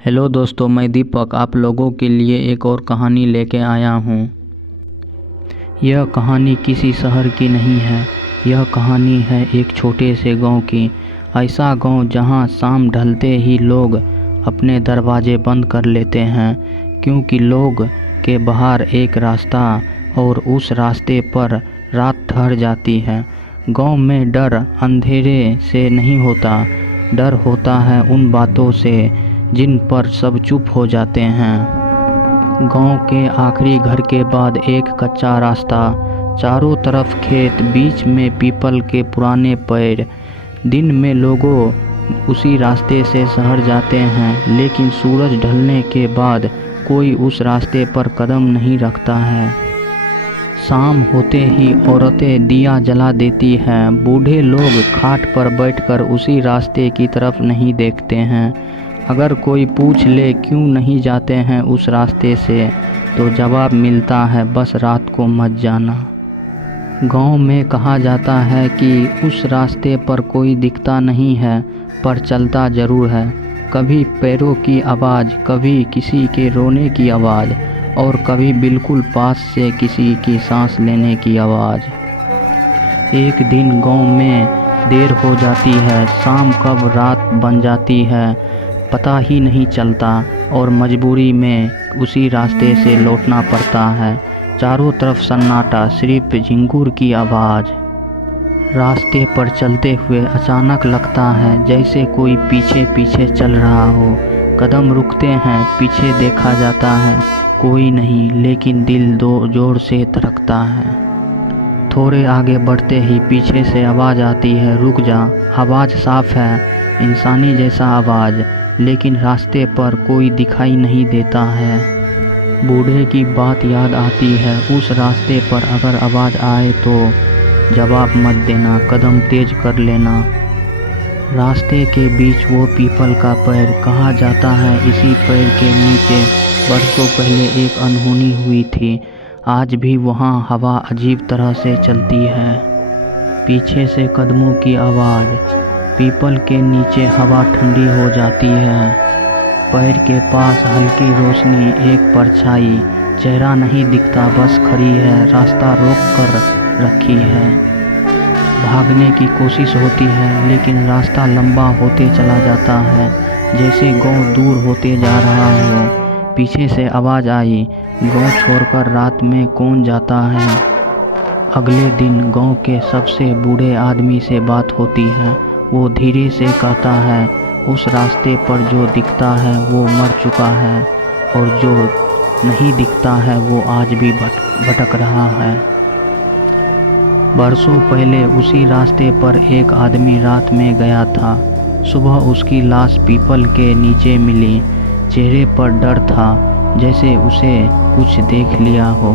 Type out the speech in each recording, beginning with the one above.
Hello दोस्तों, मैं दीपक आप लोगों के लिए एक और कहानी लेके आया हूँ। यह कहानी किसी शहर की नहीं है। यह कहानी है एक छोटे से गांव की। ऐसा गांव जहां शाम ढलते ही लोग अपने दरवाजे बंद कर लेते हैं, क्योंकि लोग के बाहर एक रास्ता और उस रास्ते पर रात ठहर जाती है। गांव में डर अंधेरे से नहीं होता, डर होता है उन बातों से जिन पर सब चुप हो जाते हैं। गांव के आखिरी घर के बाद एक कच्चा रास्ता, चारों तरफ खेत, बीच में पीपल के पुराने पेड़। दिन में लोगों उसी रास्ते से शहर जाते हैं, लेकिन सूरज ढलने के बाद कोई उस रास्ते पर कदम नहीं रखता है। शाम होते ही औरतें दिया जला देती हैं। बूढ़े लोग खाट पर बैठकर उसी रास्ते की तरफ नहीं देखते हैं। अगर कोई पूछ ले क्यों नहीं जाते हैं उस रास्ते से, तो जवाब मिलता है, बस रात को मत जाना। गांव में कहा जाता है कि उस रास्ते पर कोई दिखता नहीं है, पर चलता ज़रूर है। कभी पैरों की आवाज़, कभी किसी के रोने की आवाज़, और कभी बिल्कुल पास से किसी की सांस लेने की आवाज़। एक दिन गांव में देर हो जाती है। शाम कब रात बन जाती है पता ही नहीं चलता, और मजबूरी में उसी रास्ते से लौटना पड़ता है। चारों तरफ सन्नाटा, सिर्फ झिंगुर की आवाज़। रास्ते पर चलते हुए अचानक लगता है जैसे कोई पीछे पीछे चल रहा हो। कदम रुकते हैं, पीछे देखा जाता है, कोई नहीं, लेकिन दिल दो जोर से धड़कता है। थोड़े आगे बढ़ते ही पीछे से आवाज़ आती है, रुक जा। आवाज़ साफ है, इंसानी जैसा आवाज़, लेकिन रास्ते पर कोई दिखाई नहीं देता है। बूढ़े की बात याद आती है, उस रास्ते पर अगर आवाज़ आए तो जवाब मत देना, कदम तेज कर लेना। रास्ते के बीच वो पीपल का पेड़, कहा जाता है इसी पेड़ के नीचे बरसों पहले एक अनहोनी हुई थी। आज भी वहाँ हवा अजीब तरह से चलती है। पीछे से कदमों की आवाज़, पीपल के नीचे हवा ठंडी हो जाती है। पेड़ के पास हल्की रोशनी, एक परछाई, चेहरा नहीं दिखता, बस खड़ी है, रास्ता रोक कर रखी है। भागने की कोशिश होती है, लेकिन रास्ता लंबा होते चला जाता है, जैसे गांव दूर होते जा रहा हो। पीछे से आवाज़ आई, गांव छोड़कर रात में कौन जाता है। अगले दिन गांव के सबसे बूढ़े आदमी से बात होती है। वो धीरे से कहता है, उस रास्ते पर जो दिखता है वो मर चुका है, और जो नहीं दिखता है वो आज भी भटक रहा है। बरसों पहले उसी रास्ते पर एक आदमी रात में गया था। सुबह उसकी लाश पीपल के नीचे मिली। चेहरे पर डर था, जैसे उसे कुछ देख लिया हो।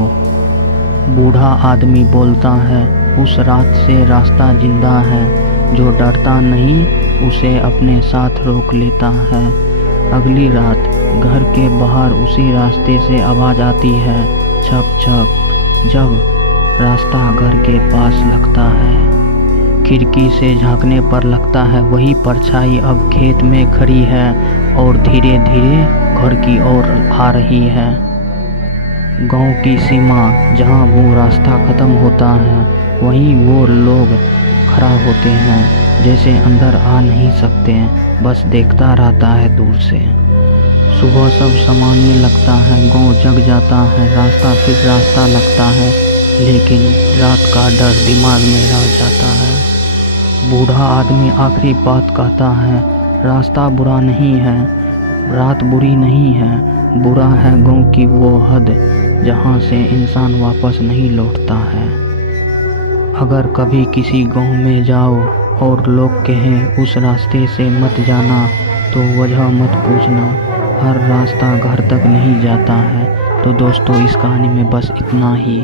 बूढ़ा आदमी बोलता है, उस रात से रास्ता जिंदा है, जो डरता नहीं उसे अपने साथ रोक लेता है। अगली रात घर के बाहर उसी रास्ते से आवाज़ आती है, छप छप। जब रास्ता घर के पास लगता है, खिड़की से झांकने पर लगता है वही परछाई अब खेत में खड़ी है और धीरे धीरे घर की ओर आ रही है। गांव की सीमा, जहां वो रास्ता ख़त्म होता है, वहीं वो लोग खड़ा होते हैं, जैसे अंदर आ नहीं सकते, बस देखता रहता है दूर से। सुबह सब सामान्य लगता है, गांव जग जाता है, रास्ता फिर रास्ता लगता है, लेकिन रात का डर दिमाग में रह जाता है। बूढ़ा आदमी आखिरी बात कहता है, रास्ता बुरा नहीं है, रात बुरी नहीं है, बुरा है गांव की वो हद जहां से इंसान वापस नहीं लौटता है। अगर कभी किसी गांव में जाओ और लोग कहें उस रास्ते से मत जाना, तो वजह मत पूछना, हर रास्ता घर तक नहीं जाता है। तो दोस्तों, इस कहानी में बस इतना ही।